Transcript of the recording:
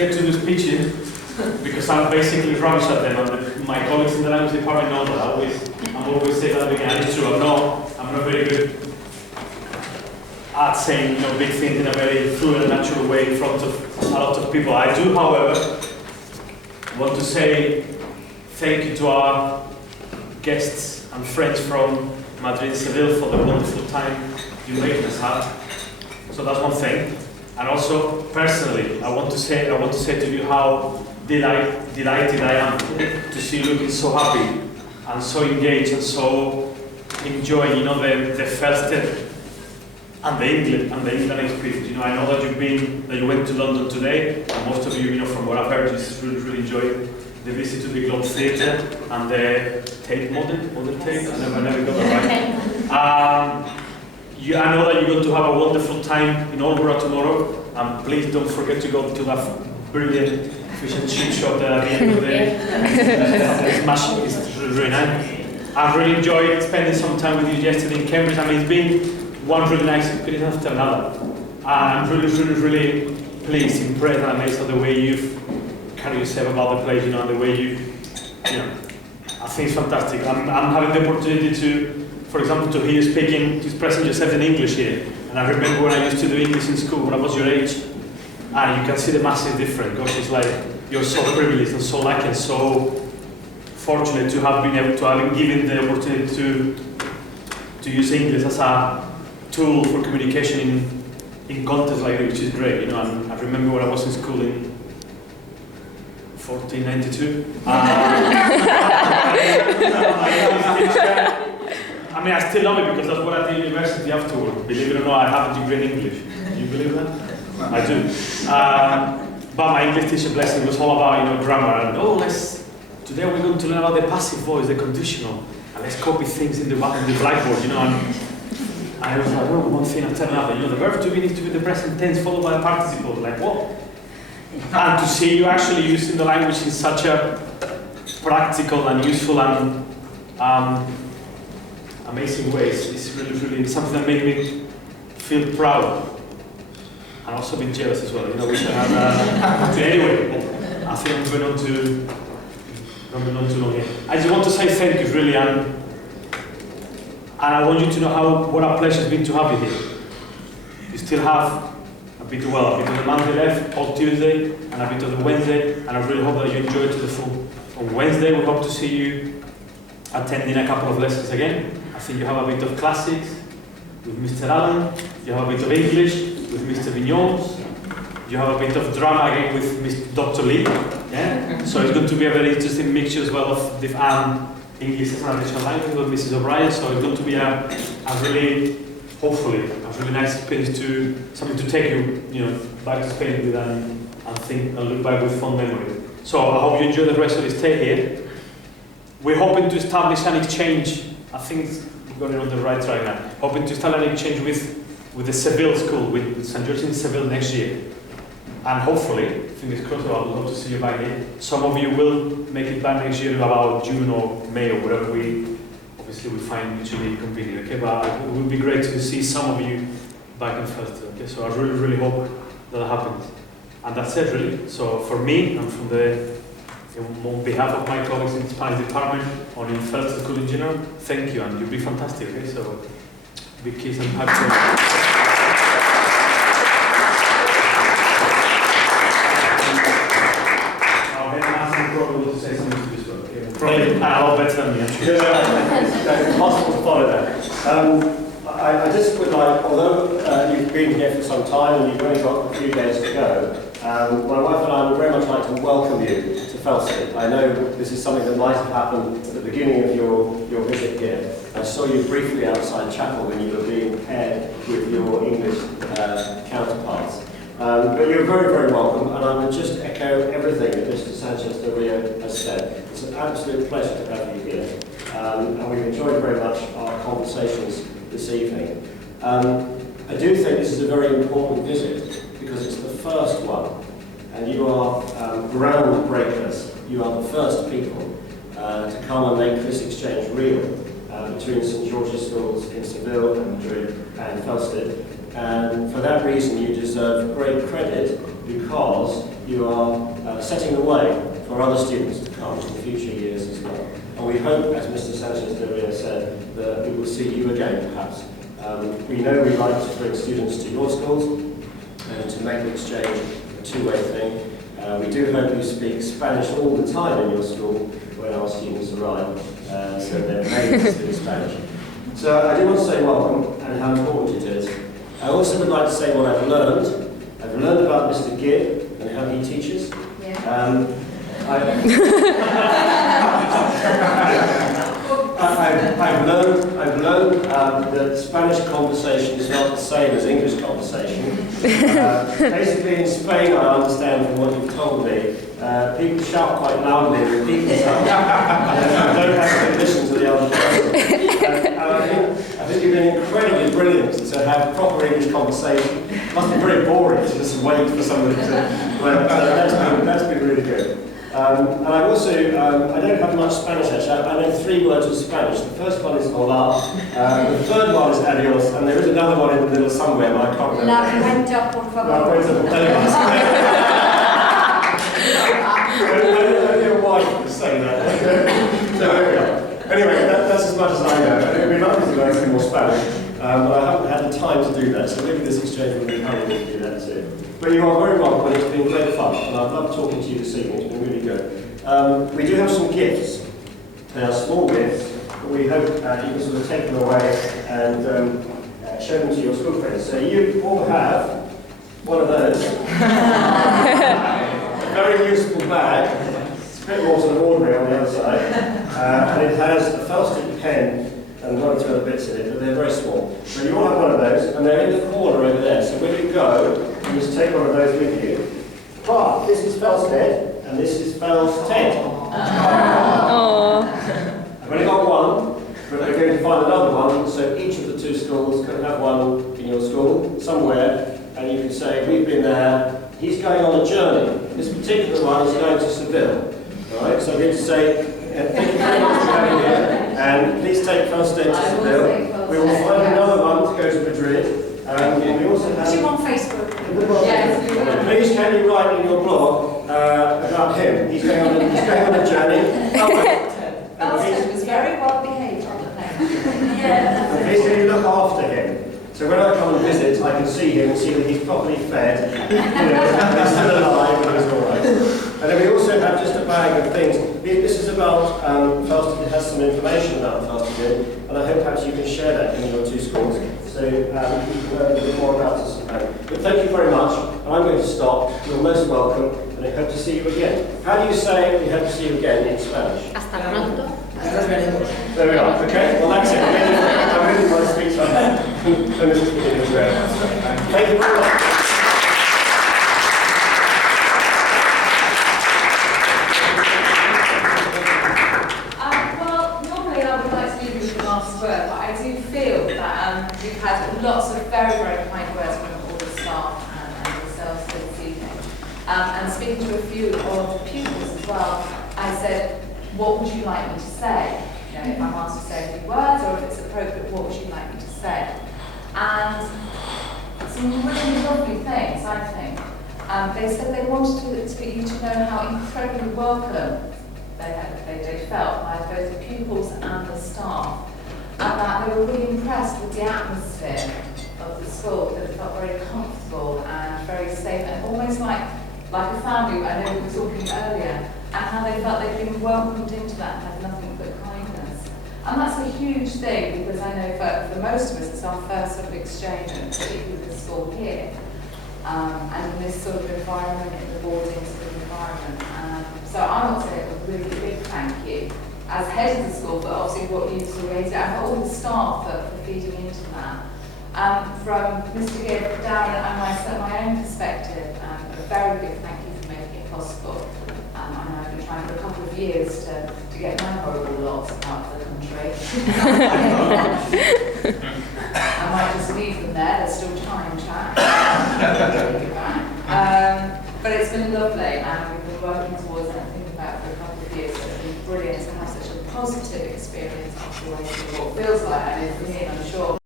get to do speeches because I'm basically rubbish at them, and my colleagues in the language department know that. I'm always saying that again, and it's true. I'm not very good at saying big things in a very fluent and natural way in front of a lot of people. I do, however, want to say thank you to our guests and friends from Madrid, Seville for the wonderful time you made us have. So that's one thing. And also, personally, I want to say to you how delighted I am to see you looking so happy and so engaged and so enjoying, the first and the England experience. I know that you went to London today, and most of you, from what I've heard, just really enjoyed the visit to the Globe Theatre and the Tate Modern Tate. I never got that right. I know that you're going to have a wonderful time in Albury tomorrow, and please don't forget to go to that brilliant fish and chip shop there at the end of the day. It's really nice. I've really enjoyed spending some time with you yesterday in Cambridge. It's been one really nice experience after another. I'm really pleased, impressed, and amazed at the way you've carried yourself about the place, and the way I think it's fantastic. I'm having the opportunity to, for example, to hear you speaking, to expressing yourself in English here. And I remember when I used to do English in school when I was your age, and you can see the massive difference. Gosh, it's like you're so privileged and so lucky and so fortunate to have been able to have been given the opportunity to use English as a tool for communication in contexts like this, which is great. And I remember when I was in school in 1492. I still love it because that's what I did at university afterward. Believe it or not, I have a degree in English. Do you believe that? I do. But my English teacher, bless him, was all about grammar and today we're going to learn about the passive voice, the conditional, and let's copy things in the blackboard, and I was like, one thing after another. The verb to be needs to be the present tense followed by a participle. Like what? And to see you actually using the language in such a practical and useful and amazing ways is really something that made me feel proud and also a bit jealous as well. Wish I had anyway. I think I'm going on too long here. I just want to say thank you, really, and I want you to know what a pleasure it's been to have you here. You still have a bit of the Monday left, all Tuesday, and a bit of the Wednesday, and I really hope that you enjoy it to the full. On Wednesday, we hope to see you attending a couple of lessons again. I think you have a bit of classics with Mr. Allen, you have a bit of English with Mr. Vignons, you have a bit of drama again with Mr. Dr. Lee. Yeah? So it's going to be a very interesting mixture as well of the English as an additional language with Mrs. O'Brien. So it's going to be hopefully a really nice experience, something to take you, back to Spain with and think and look back with fond memory. So I hope you enjoy the rest of the stay here. We're hoping to establish an exchange. I think we've got it on the right track now. Hoping to establish an exchange with the Seville school, with St. George in Seville next year. And hopefully, fingers crossed, I would love to see you back here. Some of you will make it back next year about June or May or whatever we find mutually convenient. Okay, but it would be great to see some of you back in first. Okay, so I really hope that happens. And that's it, really. So for me and on behalf of my colleagues in the Spanish department, or in first school in general, thank you, and you'll be fantastic. Okay, so big kiss and happy. Probably a lot better than me, actually. It's impossible to follow that. I just would like, although you've been here for some time and you've only got a few days to go, my wife and I would very much like to welcome you to Felsted. I know this is something that might have happened at the beginning of your visit here. I saw you briefly outside chapel when you were being paired with your English counterparts. But you're very welcome, and I would just echo everything that Mr. Sanchez de Rio has said. It's an absolute pleasure to have you here, and we've enjoyed very much our conversations this evening. I do think this is a very important visit because it's the first one, and you are groundbreakers. You are the first people to come and make this exchange real between St. George's schools in Seville and Madrid and Felsted. And for that reason, you deserve great credit because you are setting the way for other students to come in the future years as well. And we hope, as Mr. Sanchez earlier said, that we will see you again, perhaps. We know we like to bring students to your schools and to make the exchange a two-way thing. We do hope you speak Spanish all the time in your school when our students arrive, so they're made to speak Spanish. So I do want to say welcome and how important it is. I also would like to say what I've learned. I've learned about Mr. Gibb and how he teaches. Yeah. I've learned that Spanish conversation is not the same as English conversation. Basically, in Spain, I understand from what you've told me, people shout quite loudly and repeat themselves. Don't have to listen to the other person. I think you've been incredibly brilliant to have proper English conversation. It must be very boring to just wait for somebody to. That's been really good. And I also, I don't have much Spanish actually, I know 3 words of Spanish. The first one is hola, the third one is adios, and there is another one in the middle somewhere, but I can't remember. La cuenta, por favor. La cuenta, por favor. Only a wife can say that. So there we go. Anyway, that's as much as I know. And it would be lovely to learn some more Spanish, but I haven't had the time to do that, so maybe this exchange will encourage me to do that too. But you are very welcome, and it's been great fun, and I've loved talking to you this evening. It's been really good. We do have some gifts. They are small gifts, but we hope you can sort of take them away and show them to your school friends. So you all have one of those. A very useful bag. It's a bit more sort of ordinary on the other side. And it has a felt-tip pen and one or 2 other bits in it, but they're very small. So you all have one of those, and they're in the corner over there. So when you go, you just take one of those with you. But this is Fel's head, and this is Fel's tent. I've only got one, but we're going to find another one, so each of the 2 schools can have one in your school, somewhere, and you can say, we've been there, he's going on a journey. This particular one is going to Seville. Alright, so I'm going to say, thank you very much for having here, and please take Fel's tent to Seville. We will find another one to go to Madrid. We also have... Is she on Facebook? Yes. Please can you write in your blog about him? He's going on a journey. Butler was very well behaved on the thing. Yeah. Please can you look after him? So when I come and visit, I can see him and see that he's properly fed, he's still alive and he's all right. And then we also have just a bag of things. This is about Felsted. It has some information about Felsted, and I hope perhaps you can share that in your 2 schools. So you can learn a bit more about us. But thank you very much, and I'm going to stop. You're most welcome, and I hope to see you again. How do you say we hope to see you again in Spanish? Hasta pronto. There we are. Okay, well that's it. I'm really my speech on that. Thank you very much. Well, normally I would like to leave you with the last word, but I do feel that we've had lots of very, very kind words from all the staff and yourselves this evening. And speaking to a few of the pupils as well, I said, what would you like me to say? You know, if I'm asked to say a few words, or if it's appropriate, what would you like me to say? And some really lovely things, I think. They said they wanted you to know how incredibly welcome they felt by both the pupils and the staff, and that they were really impressed with the atmosphere of the school, that it felt very comfortable and very safe, and almost like a family. I know we were talking earlier, and how they felt they'd been welcomed into that and had nothing but kindness. And that's a huge thing, because I know for most of us it's our first sort of exchange, and particularly with the school here, and in this sort of environment, in the boarding sort of environment. So I want to say a really big thank you as head of the school for obviously what you've created, and for all the staff for feeding into that. From Mr. Gibb, Darren and myself, my own perspective, a very big thank you for making it possible. I know I've been trying for a couple of years to get my horrible lots out of the country. I might just leave them there, there's still time, chat. But it's been lovely, and we've been working towards it and thinking about it for a couple of years. So it's been brilliant to have such a positive experience after what feels like, and for me, I'm sure